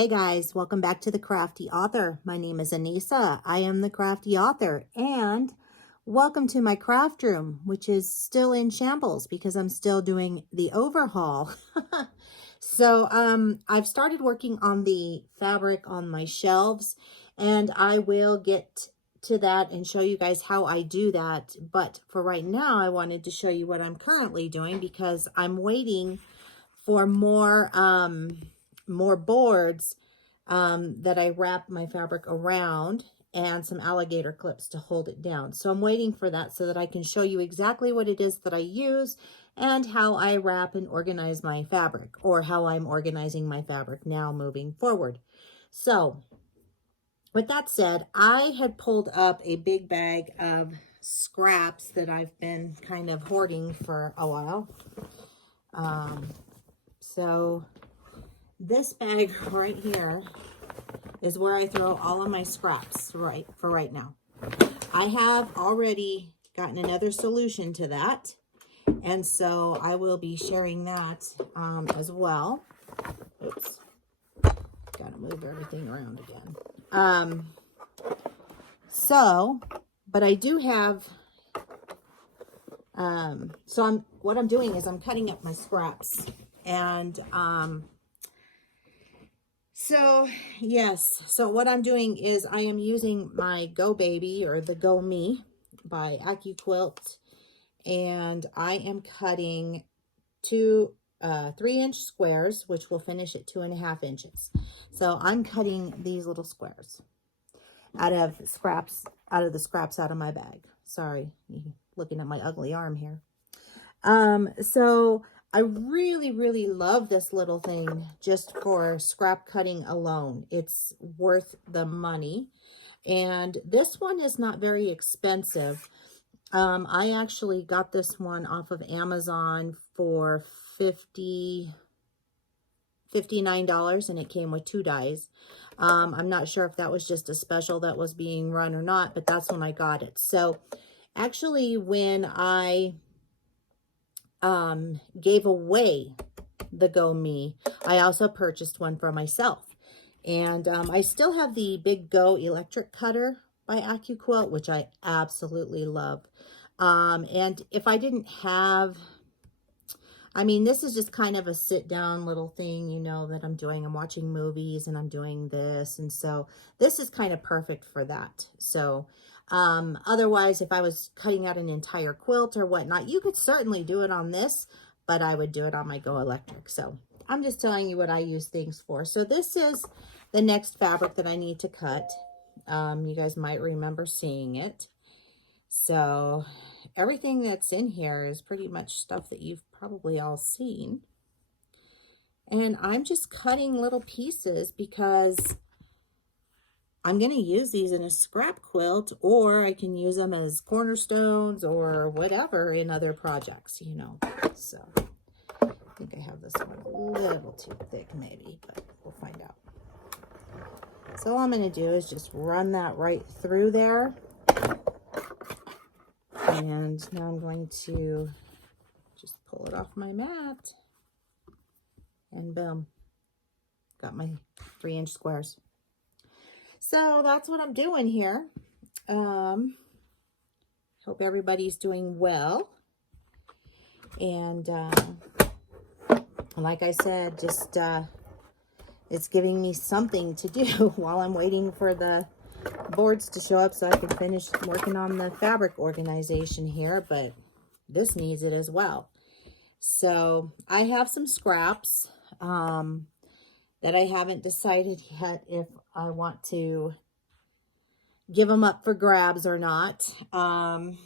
Hey guys, welcome back to the Crafty Author. My name is Anissa. I am the Crafty Author, and welcome to my craft room, which is still in shambles because I'm still doing the overhaul. So I've started working on the fabric on my shelves, and I will get to that and show you guys how I do that. But for right now, I wanted to show you what I'm currently doing because I'm waiting for more boards that I wrap my fabric around and some alligator clips to hold it down. So I'm waiting for that so that I can show you exactly what it is that I use and how I wrap and organize my fabric, or how I'm organizing my fabric now moving forward. So with that said, I had pulled up a big bag of scraps that I've been kind of hoarding for a while. So this bag right here is where I throw all of my scraps for right now. I have already gotten another solution to that, and so I will be sharing that as well. Oops, gotta move everything around again. But I do have, what I'm doing is I'm cutting up my scraps, and so what I'm doing is I am using my Go Baby, or the Go Me by AccuQuilt, and I am cutting two 3-inch squares, which will finish at 2.5 inches. So I'm cutting these little squares out of the scraps out of my bag. Sorry, looking at my ugly arm here. So I really love this little thing just for scrap cutting alone. It's worth the money. And this one is not very expensive. I actually got this one off of Amazon for $59, and it came with 2 dies. I'm not sure if that was just a special that was being run or not, but that's when I got it. So actually, when I gave away the Go Me, I also purchased one for myself. And I still have the Big Go electric cutter by AccuQuilt, which I absolutely love. And if I didn't have, this is just kind of a sit down little thing, that I'm doing. I'm watching movies and I'm doing this. And so this is kind of perfect for that. So otherwise, if I was cutting out an entire quilt or whatnot, you could certainly do it on this, but I would do it on my Go Electric. So I'm just telling you what I use things for. So this is the next fabric that I need to cut. You guys might remember seeing it. So everything that's in here is pretty much stuff that you've probably all seen. And I'm just cutting little pieces because I'm going to use these in a scrap quilt, or I can use them as cornerstones or whatever in other projects, So I think I have this one a little too thick maybe, but we'll find out. So all I'm going to do is just run that right through there. And now I'm going to just pull it off my mat. And boom, got my 3-inch squares. So that's what I'm doing here. Hope everybody's doing well. And like I said, just it's giving me something to do while I'm waiting for the boards to show up so I can finish working on the fabric organization here, but this needs it as well. So I have some scraps that I haven't decided yet if I want to give them up for grabs or not to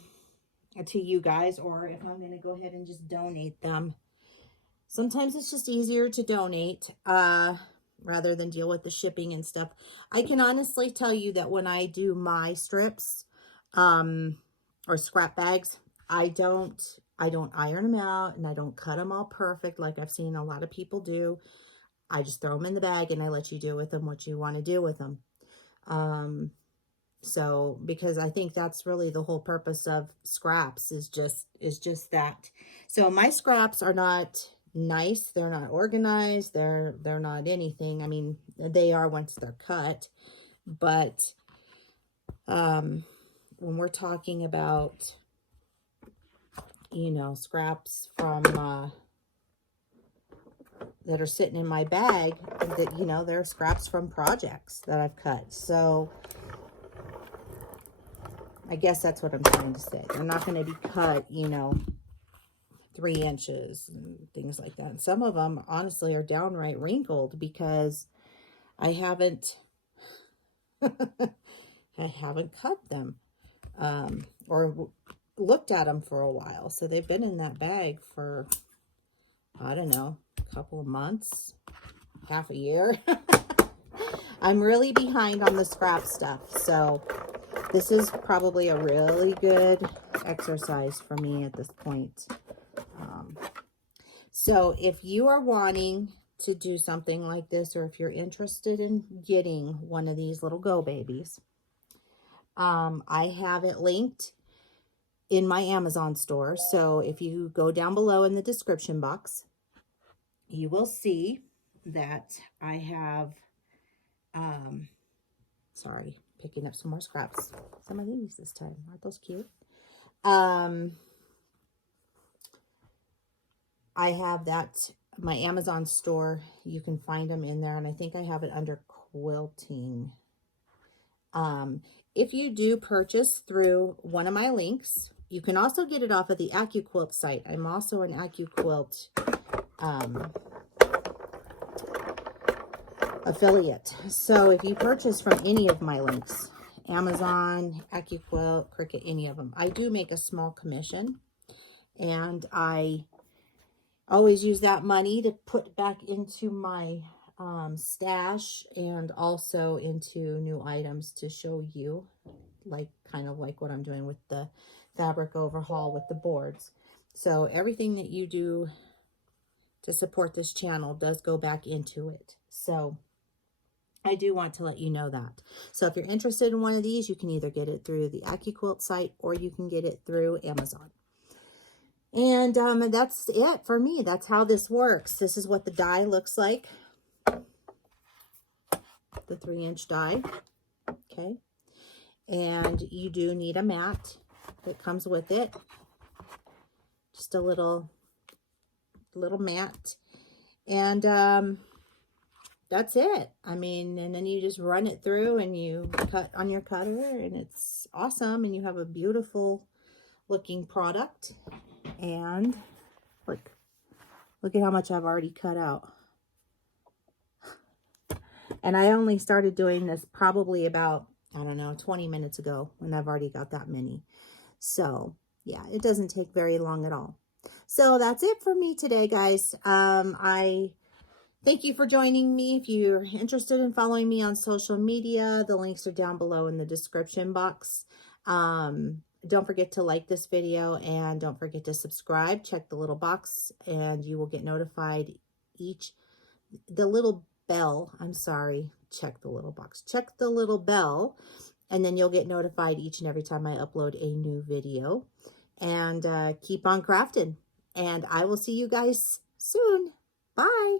you guys, or if I'm going to go ahead and just donate them. Sometimes it's just easier to donate rather than deal with the shipping and stuff. I can honestly tell you that when I do my strips or scrap bags, I don't iron them out, and I don't cut them all perfect like I've seen a lot of people do. I just throw them in the bag and I let you do with them what you want to do with them. So because I think that's really the whole purpose of scraps is just that. So my scraps are not nice. They're not organized. They're not anything. I mean, they are once they're cut, but when we're talking about, you know, scraps from that are sitting in my bag, that, you know, they're scraps from projects that I've cut. So I guess that's what I'm trying to say. They're not going to be cut, you know, 3 inches and things like that. And some of them honestly are downright wrinkled because I haven't I haven't cut them or looked at them for a while. So they've been in that bag for, I don't know, a couple of months, half a year. I'm really behind on the scrap stuff. So this is probably a really good exercise for me at this point. So if you are wanting to do something like this, or if you're interested in getting one of these little Go babies, I have it linked in my Amazon store. So if you go down below in the description box, you will see that I have, sorry, picking up some more scraps. Some of these this time. Aren't those cute? I have that, my Amazon store. You can find them in there, and I think I have it under quilting. If you do purchase through one of my links, you can also get it off of the AccuQuilt site. I'm also an AccuQuilt affiliate. So if you purchase from any of my links, Amazon, AccuQuilt, Cricut, any of them, I do make a small commission, and I always use that money to put back into my stash, and also into new items to show you, like kind of like what I'm doing with the fabric overhaul with the boards. So everything that you do to support this channel does go back into it. So I do want to let you know that. So if you're interested in one of these, you can either get it through the AccuQuilt site, or you can get it through Amazon. And that's it for me. That's how this works. This is what the die looks like. The 3-inch die. Okay. And you do need a mat that comes with it. Just a little mat. And that's it. I mean, and then you just run it through and you cut on your cutter, and it's awesome. And you have a beautiful looking product. And look at how much I've already cut out. And I only started doing this probably about, I don't know, 20 minutes ago, and I've already got that many. So yeah, it doesn't take very long at all. So that's it for me today, guys. I thank you for joining me. If you're interested in following me on social media, the links are down below in the description box. Don't forget to like this video, and don't forget to subscribe. Check the little box and you will get notified the little bell. I'm sorry. Check the little box. Check the little bell, and then you'll get notified each and every time I upload a new video. And keep on crafting. And I will see you guys soon. Bye.